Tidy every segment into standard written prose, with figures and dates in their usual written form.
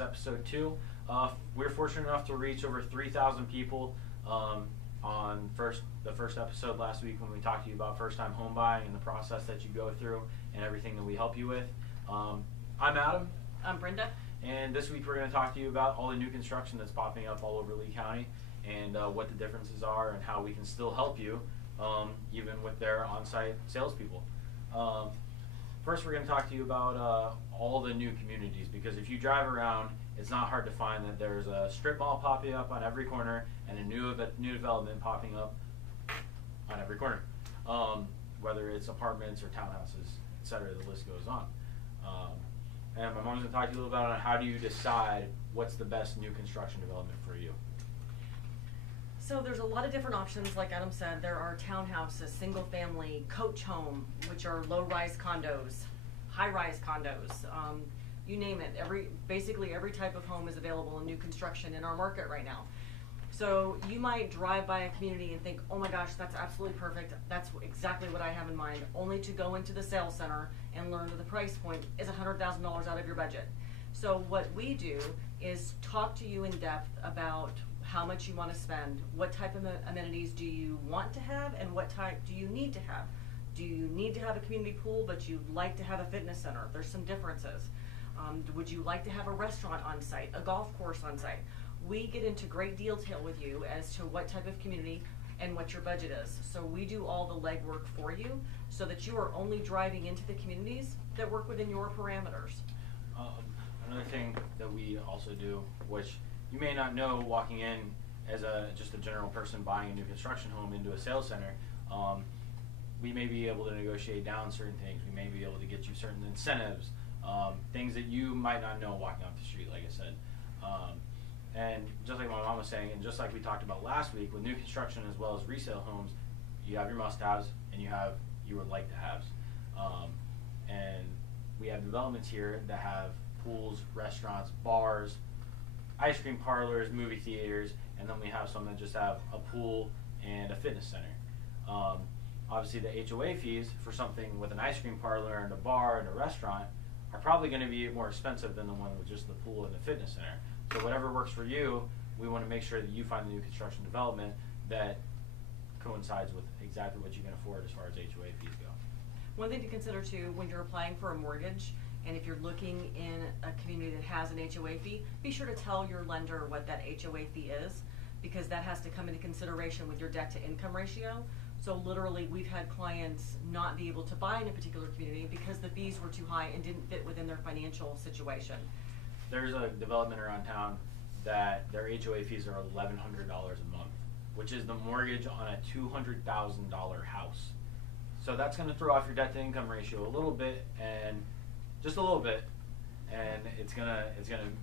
is episode 2. We're fortunate enough to reach over 3,000 people on the first episode last week when we talked to you about first-time home buying and the process that you go through and everything that we help you with. I'm Adam. I'm Brenda. And this week we're going to talk to you about all the new construction that's popping up all over Lee County and what the differences are and how we can still help you even with their on-site salespeople. First, we're going to talk to you about all the new communities, because if you drive around, it's not hard to find that there's a strip mall popping up on every corner and a new development popping up on every corner, whether it's apartments or townhouses, etc. The list goes on. And my mom's going to talk to you a little bit on how do you decide what's the best new construction development for you. So there's a lot of different options. Like Adam said, there are townhouses, single family, coach home, which are low-rise condos, high-rise condos, you name it. Basically every type of home is available in new construction in our market right now. So you might drive by a community and think, oh my gosh, that's absolutely perfect. That's exactly what I have in mind, only to go into the sales center and learn that the price point is $100,000 out of your budget. So what we do is talk to you in depth about how much you want to spend, what type of amenities do you want to have, and what type do you need to have. Do you need to have a community pool, but you'd like to have a fitness center? There's some differences. Would you like to have a restaurant on site, a golf course on site? We get into great detail with you as to what type of community and what your budget is. So we do all the legwork for you so that you are only driving into the communities that work within your parameters. Another thing that we also do, which you may not know walking in as just a general person buying a new construction home into a sales center, we may be able to negotiate down certain things. We may be able to get you certain incentives, things that you might not know walking off the street, like I said. And just like my mom was saying, and just like we talked about last week, with new construction as well as resale homes, you have your must-haves and you have your like-to-haves. And we have developments here that have pools, restaurants, bars, ice cream parlors, movie theaters, and then we have some that just have a pool and a fitness center. Obviously the HOA fees for something with an ice cream parlor and a bar and a restaurant are probably going to be more expensive than the one with just the pool and the fitness center. So whatever works for you, we want to make sure that you find the new construction development that coincides with exactly what you can afford as far as HOA fees go. One thing to consider too, when you're applying for a mortgage, and if you're looking in a community that has an HOA fee, be sure to tell your lender what that HOA fee is, because that has to come into consideration with your debt to income ratio. So literally we've had clients not be able to buy in a particular community because the fees were too high and didn't fit within their financial situation. There's a development around town that their HOA fees are $1,100 a month, which is the mortgage on a $200,000 house. So that's going to throw off your debt to income ratio a little bit, and just a little bit, and it's gonna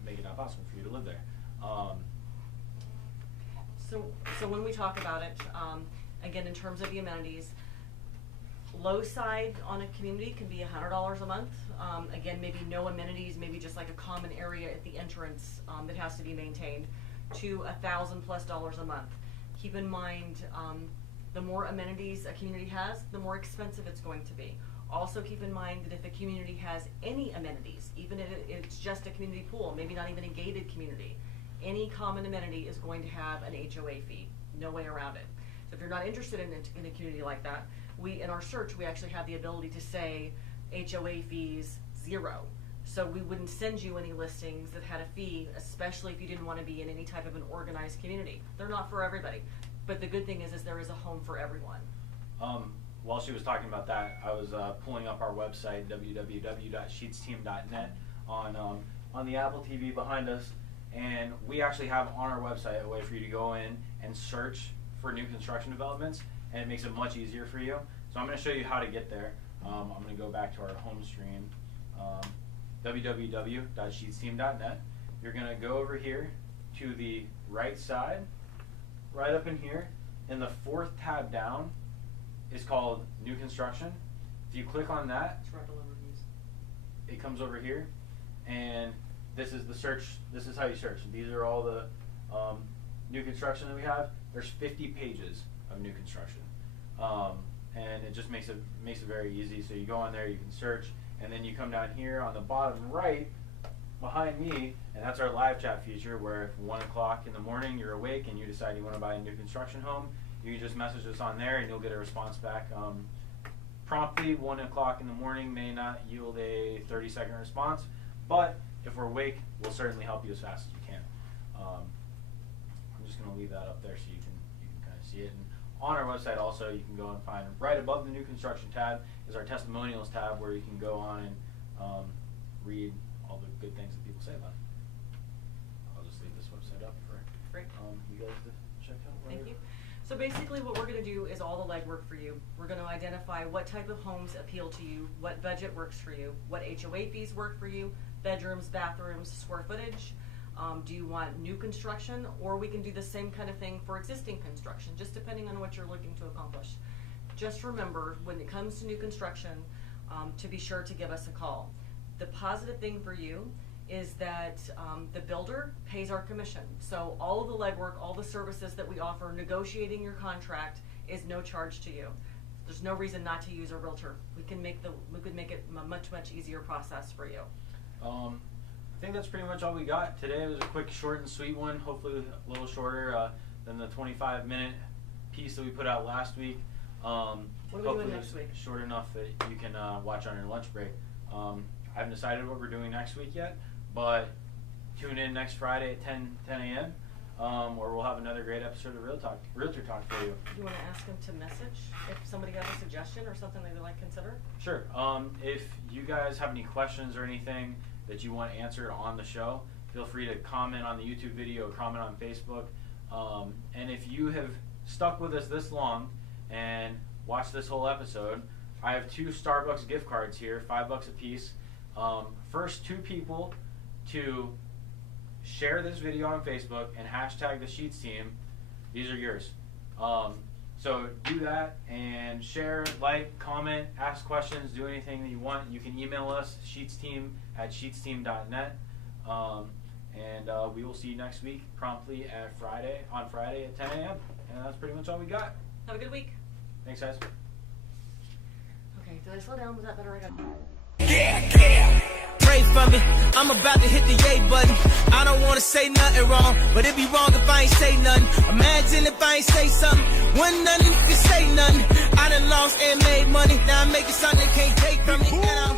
make it not possible for you to live there. So when we talk about it, again, in terms of the amenities, low side on a community can be $100 a month. Again, maybe no amenities, maybe just like a common area at the entrance that has to be maintained, to $1,000+ a month. Keep in mind, the more amenities a community has, the more expensive it's going to be. Also keep in mind that if a community has any amenities, even if it's just a community pool, maybe not even a gated community, any common amenity is going to have an HOA fee. No way around it. So if you're not interested in a community like that, in our search, we actually have the ability to say HOA fees 0. So we wouldn't send you any listings that had a fee, especially if you didn't want to be in any type of an organized community. They're not for everybody. But the good thing is there is a home for everyone. While she was talking about that, I was pulling up our website, www.sheetsteam.net, on the Apple TV behind us, and we actually have on our website a way for you to go in and search for new construction developments, and it makes it much easier for you. So I'm going to show you how to get there. I'm going to go back to our home screen, www.sheetsteam.net. You're going to go over here to the right side, right up in here, in the 4th tab down is called New Construction. If you click on that, It's right below reviews. it comes over here, and this is the search. This is how you search. These are all the new construction that we have. There's 50 pages of new construction, and it just makes it very easy. So you go on there, you can search, and then you come down here on the bottom right, behind me, and that's our live chat feature, where if 1 o'clock in the morning you're awake and you decide you want to buy a new construction home, you can just message us on there and you'll get a response back promptly. 1 o'clock in the morning may not yield a 30-second response, but if we're awake, we'll certainly help you as fast as we can. I'm just going to leave that up there so you can kind of see it. And on our website also, you can go and find right above the new construction tab is our testimonials tab, where you can go on and read all the good things that people say about it. I'll just leave this website up for you guys to check out. Thank you. So basically what we're going to do is all the legwork for you. We're going to identify what type of homes appeal to you, what budget works for you, what HOA fees work for you, bedrooms, bathrooms, square footage. Do you want new construction, or we can do the same kind of thing for existing construction, just depending on what you're looking to accomplish. Just remember, when it comes to new construction, to be sure to give us a call. The positive thing for you is that the builder pays our commission. So all of the legwork, all the services that we offer, negotiating your contract, is no charge to you. There's no reason not to use a realtor. We could make it a much easier process for you. I think that's pretty much all we got today. It was a quick, short and sweet one. Hopefully a little shorter than the 25-minute piece that we put out last week. What are we doing next week? Short enough that you can watch on your lunch break. I haven't decided what we're doing next week yet, but tune in next Friday at 10 a.m. Where we'll have another great episode of Realtor Talk for you. Do you want to ask them to message if somebody has a suggestion or something they'd like to consider? Sure. If you guys have any questions or anything that you want answered on the show, feel free to comment on the YouTube video, comment on Facebook. And if you have stuck with us this long and watched this whole episode, I have 2 Starbucks gift cards here, $5 a piece. First 2 people to share this video on Facebook and hashtag the Sheets team, these are yours. So do that and share, like, comment, ask questions, do anything that you want. You can email us, sheetsteam@sheetsteam.net. And we will see you next week promptly on Friday at 10 a.m. And that's pretty much all we got. Have a good week. Thanks, guys. Okay, did I slow down? Was that better? I got Pray for me, I'm about to hit the yay button. I don't wanna say nothing wrong, but it'd be wrong if I ain't say nothing. Imagine if I ain't say something, when nothing can say nothing. I done lost and made money, now I'm making something they can't take from me. And I'm